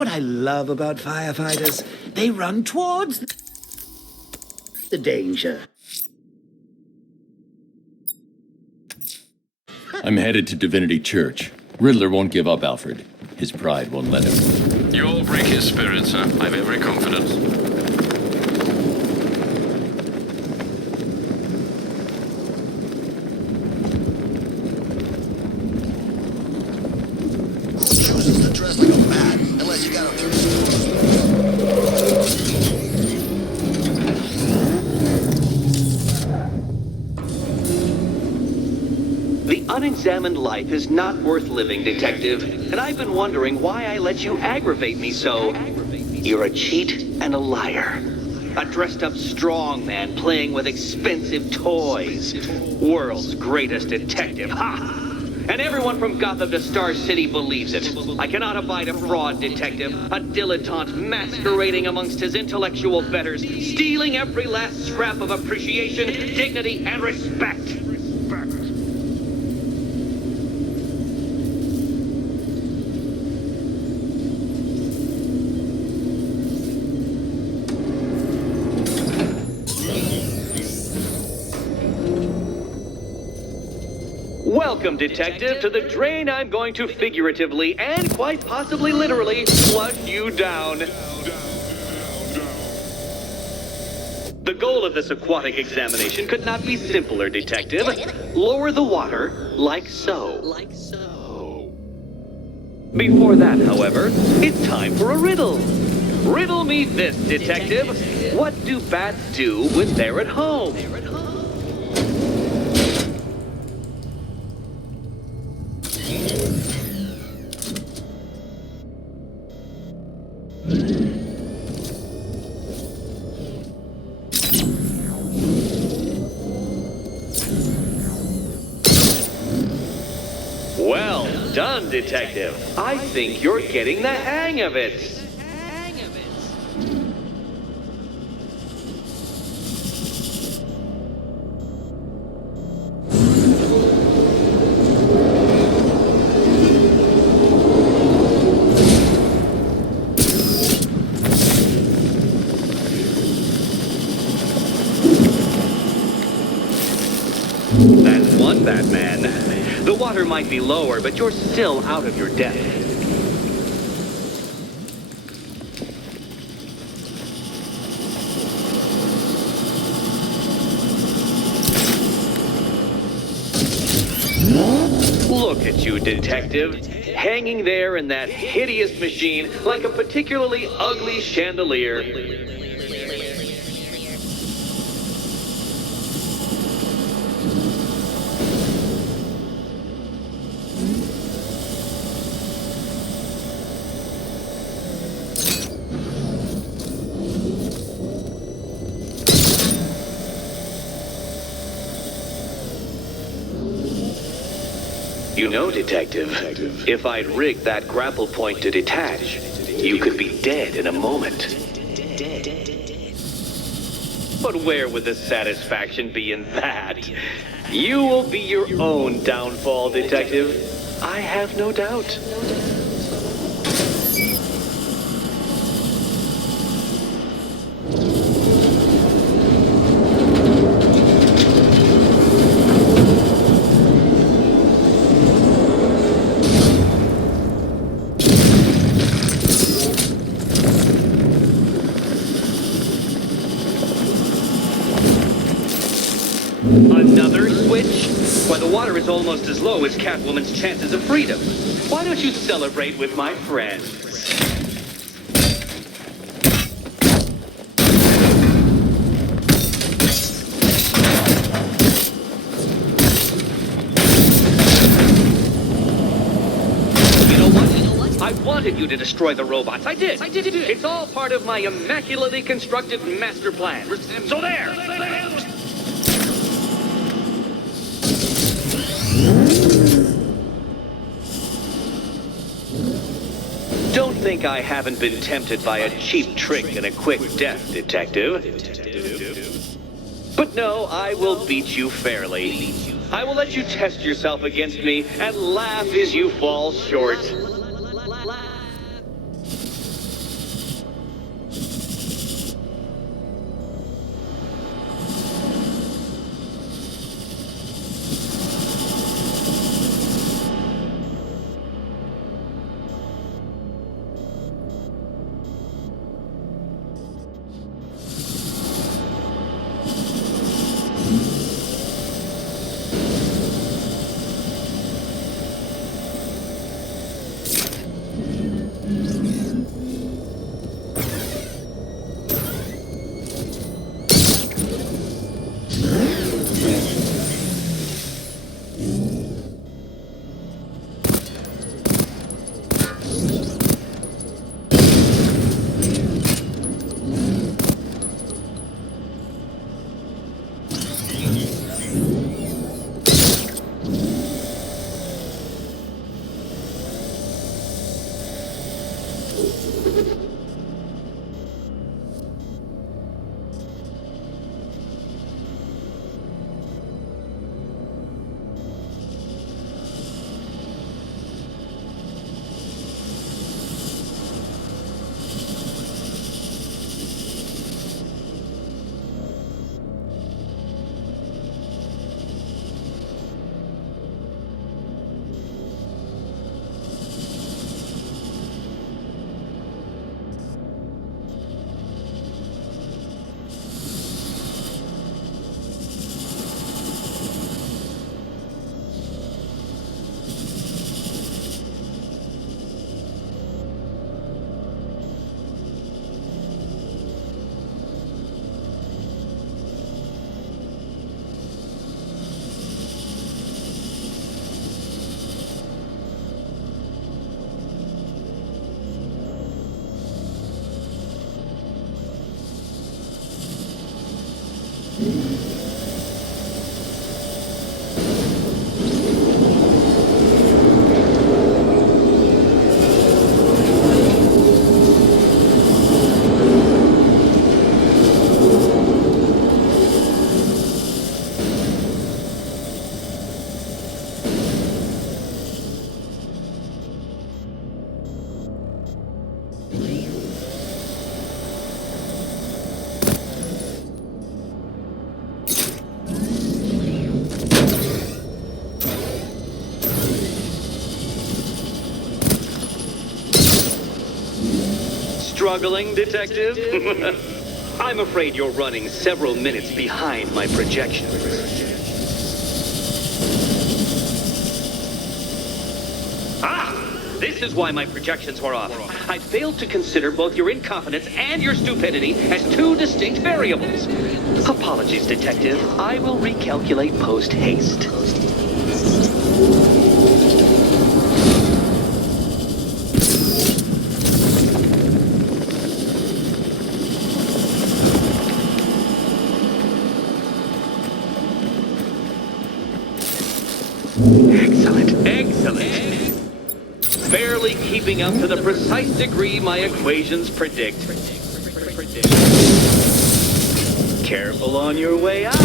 What I love about firefighters, they run towards the danger. I'm headed to Divinity Church. Riddler won't give up, Alfred. His pride won't let him. You'll break his spirit, sir. I've every confidence. Who chooses to dress like a bat unless you got a few stores? The unexamined life is not worth living, Detective, and I've been wondering why I let you aggravate me so. You're a cheat and a liar. A dressed-up strongman playing with expensive toys. World's greatest detective, ha! And everyone from Gotham to Star City believes it. I cannot abide a fraud detective, a dilettante masquerading amongst his intellectual betters, stealing every last scrap of appreciation, dignity, and respect. Welcome, Detective, to the drain I'm going to figuratively and quite possibly literally flush you down. The goal of this aquatic examination could not be simpler, Detective. Lower the water, like so. Before that, however, it's time for a riddle. Riddle me this, Detective. What do bats do when they're at home? Well done, Detective. I think you're getting the hang of it. That's one, Batman. The water might be lower, but you're still out of your depth. Look at you, Detective. Hanging there in that hideous machine like a particularly ugly chandelier. You know, Detective, if I'd rigged that grapple point to detach, you could be dead in a moment. But where would the satisfaction be in that? You will be your own downfall, Detective. I have no doubt. Another switch? Why, the water is almost as low as Catwoman's chances of freedom. Why don't you celebrate with my friends? You know what? I wanted you to destroy the robots. I did. It's all part of my immaculately constructed master plan. So there! Don't think I haven't been tempted by a cheap trick and a quick death, Detective. But no, I will beat you fairly. I will let you test yourself against me and laugh as you fall short. Struggling, detective? I'm afraid you're running several minutes behind my projections. This is why my projections were off. I failed to consider both your incompetence and your stupidity as two distinct variables. Apologies, detective. I will recalculate post-haste. Excellent, excellent. Barely keeping up to the precise degree my equations predict. Careful on your way out.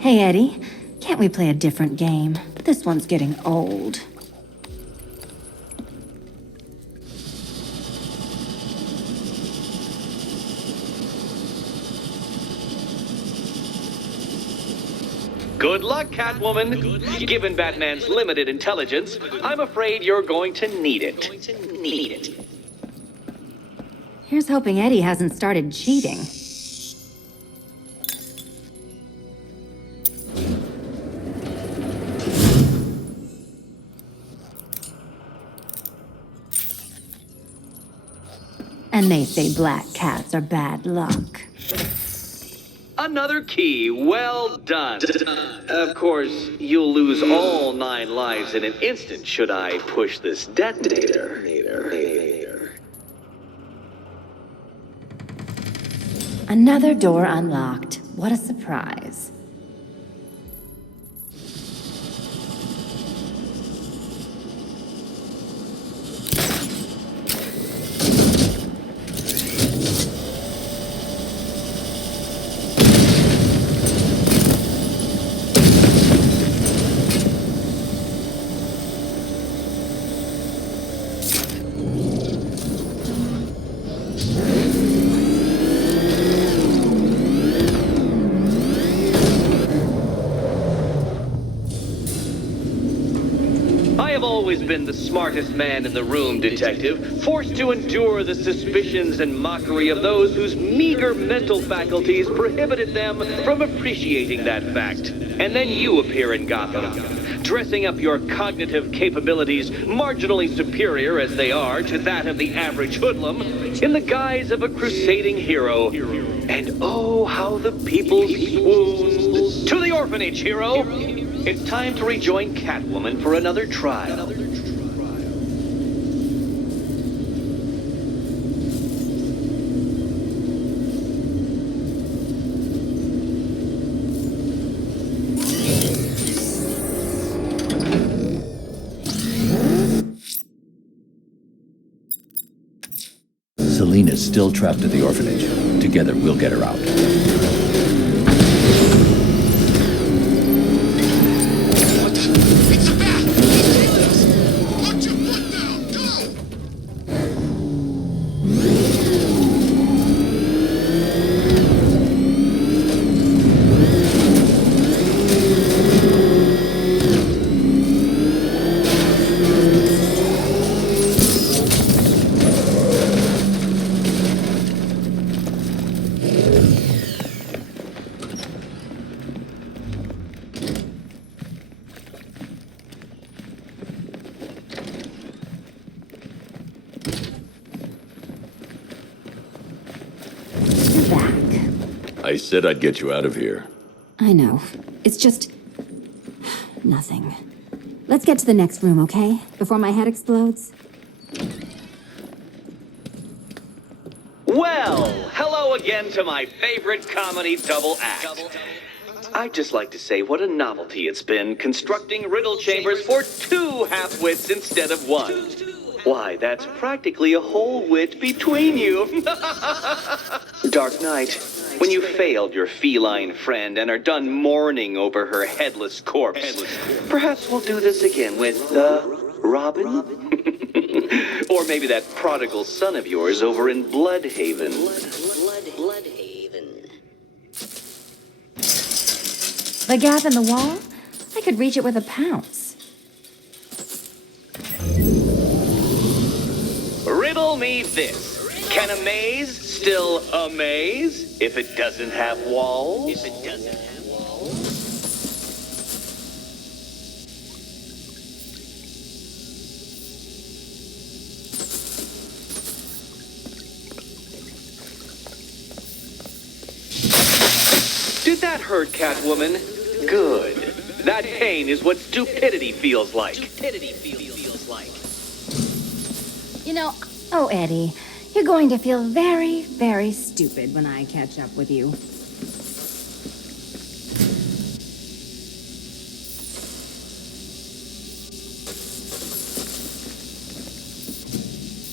Hey, Eddie. Can't we play a different game? This one's getting old. Good luck, Catwoman. Given Batman's limited intelligence, I'm afraid you're going to need it. Here's hoping Eddie hasn't started cheating. And they say black cats are bad luck. Another key, well done. Of course, you'll lose all 9 lives in an instant should I push this detonator. Another door unlocked. What a surprise. Always been the smartest man in the room, detective, forced to endure the suspicions and mockery of those whose meager mental faculties prohibited them from appreciating that fact. And then you appear in Gotham, dressing up your cognitive capabilities marginally superior as they are to that of the average hoodlum, in the guise of a crusading hero. And oh, how the people swooned. To the orphanage, hero! It's time to rejoin Catwoman for another trial. Selena's still trapped at the orphanage. Together, we'll get her out. It's a bat! He's killing us! Put your foot down! Go! You're back. I said I'd get you out of here. I know. It's just... nothing. Let's get to the next room, okay? Before my head explodes. Well, hello again to my favorite comedy double act. I'd just like to say what a novelty it's been constructing riddle chambers for 2 half-wits instead of 1. Why, that's practically a whole wit between you. Dark Knight, when you failed your feline friend and are done mourning over her headless corpse, perhaps we'll do this again with, Robin? Or maybe that prodigal son of yours over in Bloodhaven. Bloodhaven. The gap in the wall? I could reach it with a pounce. Riddle me this. Can a maze still amaze if it doesn't have walls? Did that hurt, Catwoman? Good. That pain is what stupidity feels like. You know, oh, Eddie, you're going to feel very, very stupid when I catch up with you.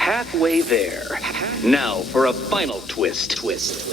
Halfway there. Now for a final twist. Twist.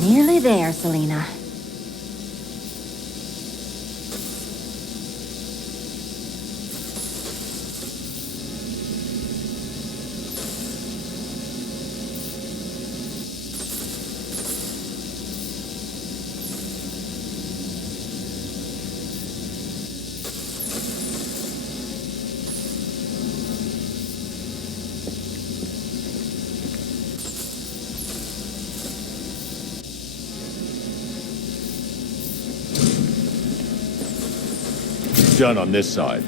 Nearly there, Selena. Done on this side.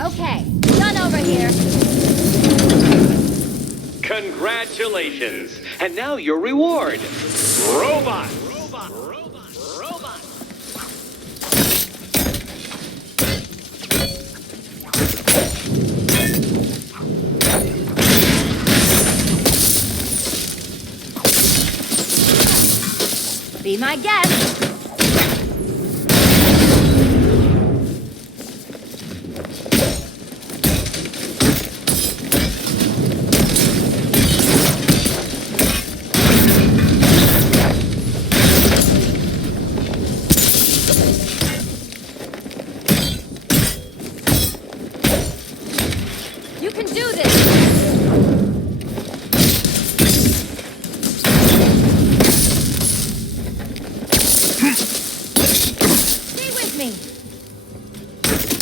Okay, done over here. Congratulations. And now your reward. Robot. Be my guest. You can do this. Stay with me.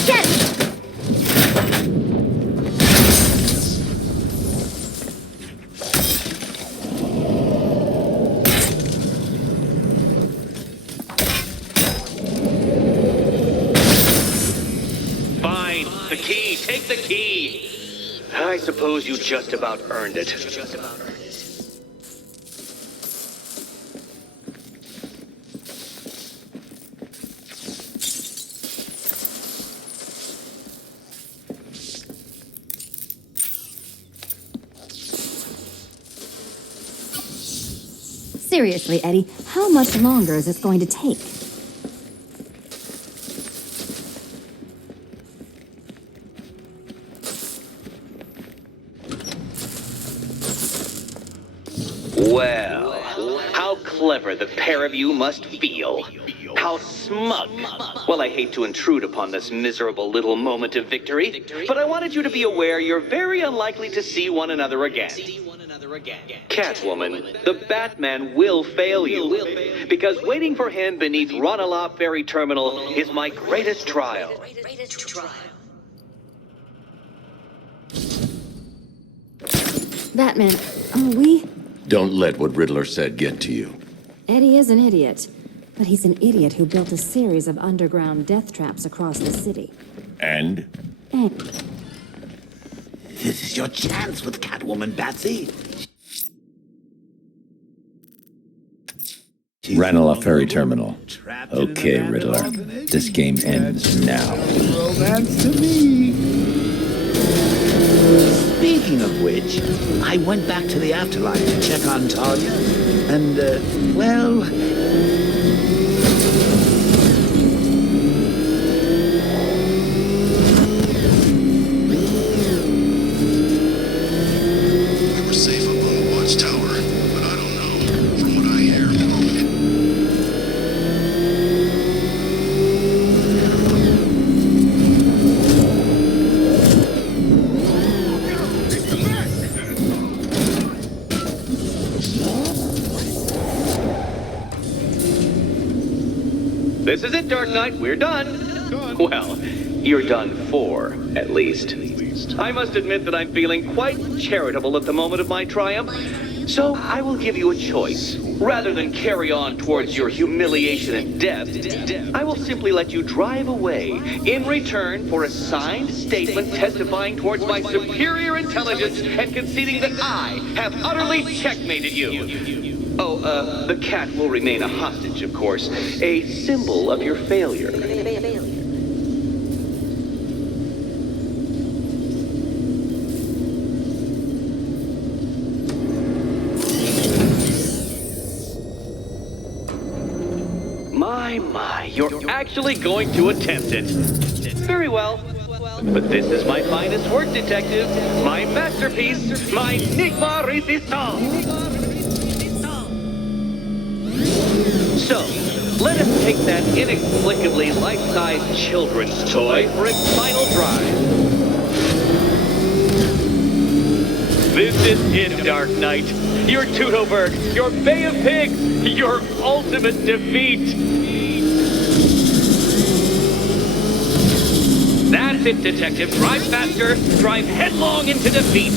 Get it. Fine. The key. Take the key. I suppose you just about earned it. Seriously, Eddie, how much longer is this going to take? Well, how clever the pair of you must feel. How smug. Well, I hate to intrude upon this miserable little moment of victory, but I wanted you to be aware you're very unlikely to see one another again. Catwoman, the Batman will fail you, because waiting for him beneath Ronalop Ferry Terminal is my greatest trial. Batman, are we? Don't let what Riddler said get to you. Eddie is an idiot. But he's an idiot who built a series of underground death traps across the city. And? And This is your chance with Catwoman, Batsy. Ranelagh Ferry Terminal. Trapped in an Okay, abandoned Riddler. orphanage. This game ends now. Romance to me. Speaking of which, I went back to the afterlife to check on Talia, and, well... We're safe up on the watchtower, but I don't know. From what I hear, This is it, Dark Knight. We're done. Well, you're done for, at least. I must admit that I'm feeling quite charitable at the moment of my triumph. So I will give you a choice. Rather than carry on towards your humiliation and death, I will simply let you drive away in return for a signed statement testifying towards my superior intelligence and conceding that I have utterly checkmated you. Oh, the cat will remain a hostage, of course. A symbol of your failure. My, you're actually going to attempt it. Very well. But this is my finest work, detective. My masterpiece. My Enigma Resistance. So, let us take that inexplicably life-size children's toy for its final drive. This is it, Dark Knight. Your Teutoburg, your Bay of Pigs, your ultimate defeat. That's it, detective. Drive faster, drive headlong into defeat.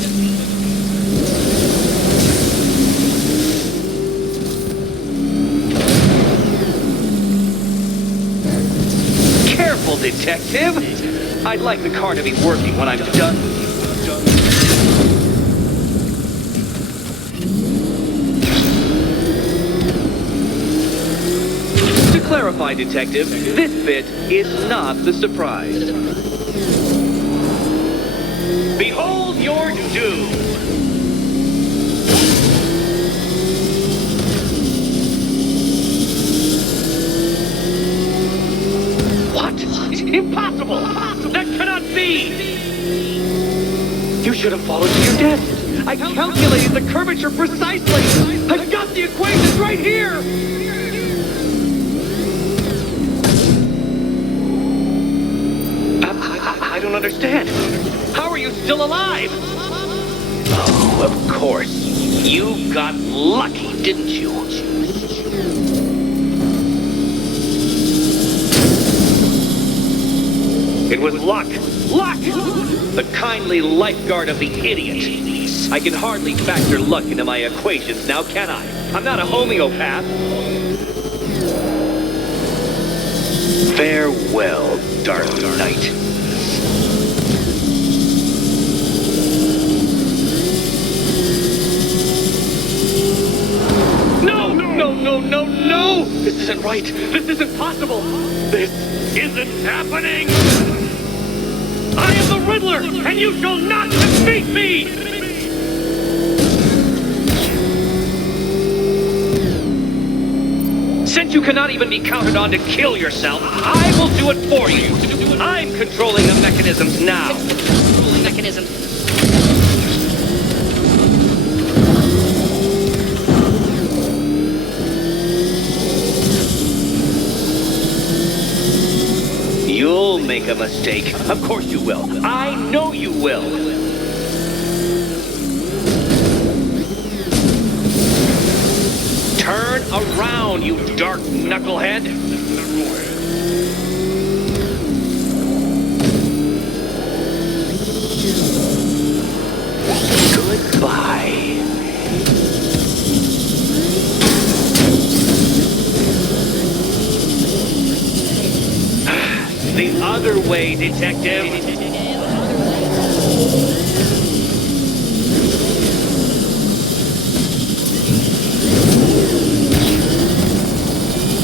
Careful, detective. I'd like the car to be working when I'm done with you. To clarify, detective, this bit is not the surprise. Behold your doom. You should have followed to your death. I calculated the curvature precisely. I've got the equations right here. I don't understand. How are you still alive? Oh, of course. You got lucky, didn't you? It was luck. Luck! The kindly lifeguard of the idiot. I can hardly factor luck into my equations now, can I? I'm not a homeopath. Farewell, Dark Knight. No! This isn't right. This isn't possible. This isn't happening. I am the Riddler, and you shall not defeat me! Since you cannot even be counted on to kill yourself, I will do it for you. I'm controlling the mechanisms now. You'll make a mistake. Of course you will. I know you will. Turn around, you dark knucklehead. Goodbye. The other way, detective.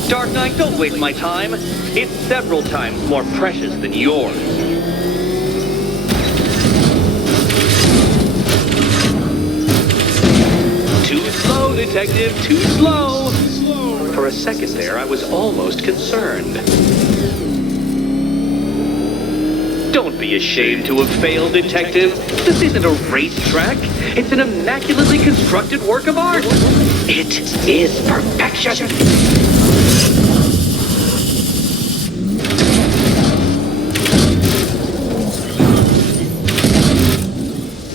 Dark Knight, don't waste my time. It's several times more precious than yours. Too slow, detective, too slow. For a second there, I was almost concerned. Don't be ashamed to have failed, detective. This isn't a racetrack. It's an immaculately constructed work of art. It is perfection.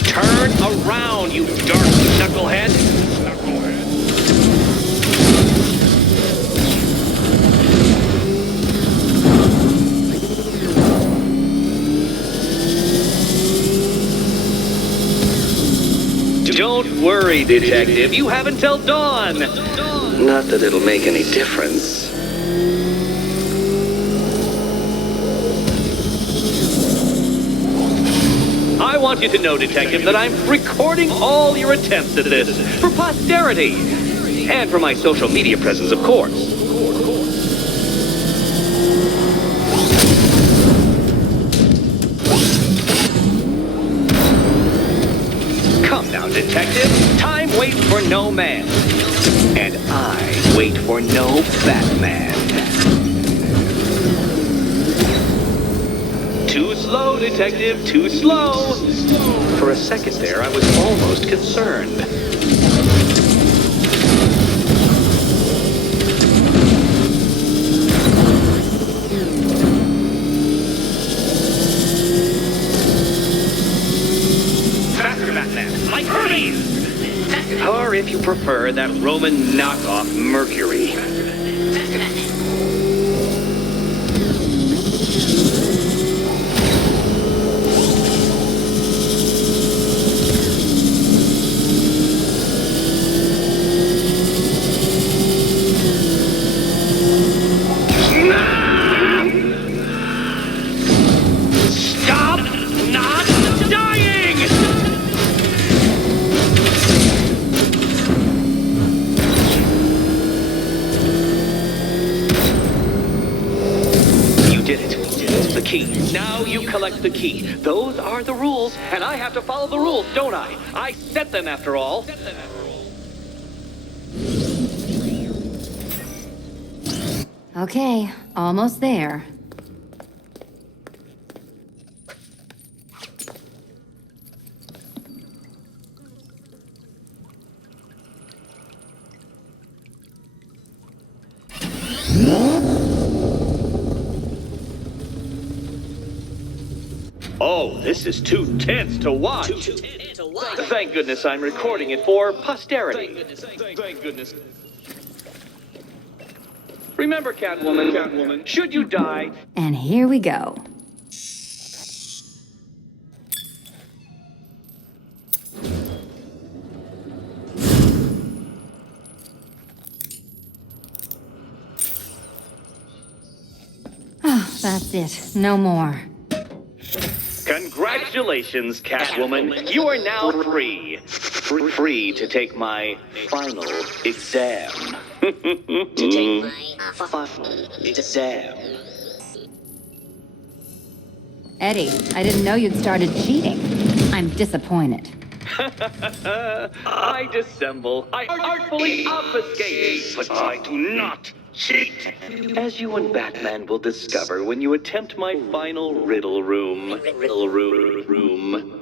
Turn around, you dark knucklehead. Don't worry, detective. You have until dawn. Not that it'll make any difference. I want you to know, detective, that I'm recording all your attempts at this for posterity. And for my social media presence, of course. Detective, time waits for no man. And I wait for no Batman. Too slow, detective, too slow. For a second there, I was almost concerned. Or if you prefer, that Roman knockoff Mercury. Stop not dying! The key. Now you collect the key. Those are the rules, and I have to follow the rules, don't I? I set them after all. Okay, almost there. This is too tense to watch. Thank goodness I'm recording it for posterity. Thank goodness. Remember, Catwoman, should you die, And here we go. Oh, that's it. No more. congratulations, Catwoman. You are now free. Free to take my final exam. To take my final exam. Eddie, I didn't know you'd started cheating. I'm disappointed. I dissemble. I artfully obfuscate, but I do not cheat. As you and Batman will discover when you attempt my final riddle room. Riddle room.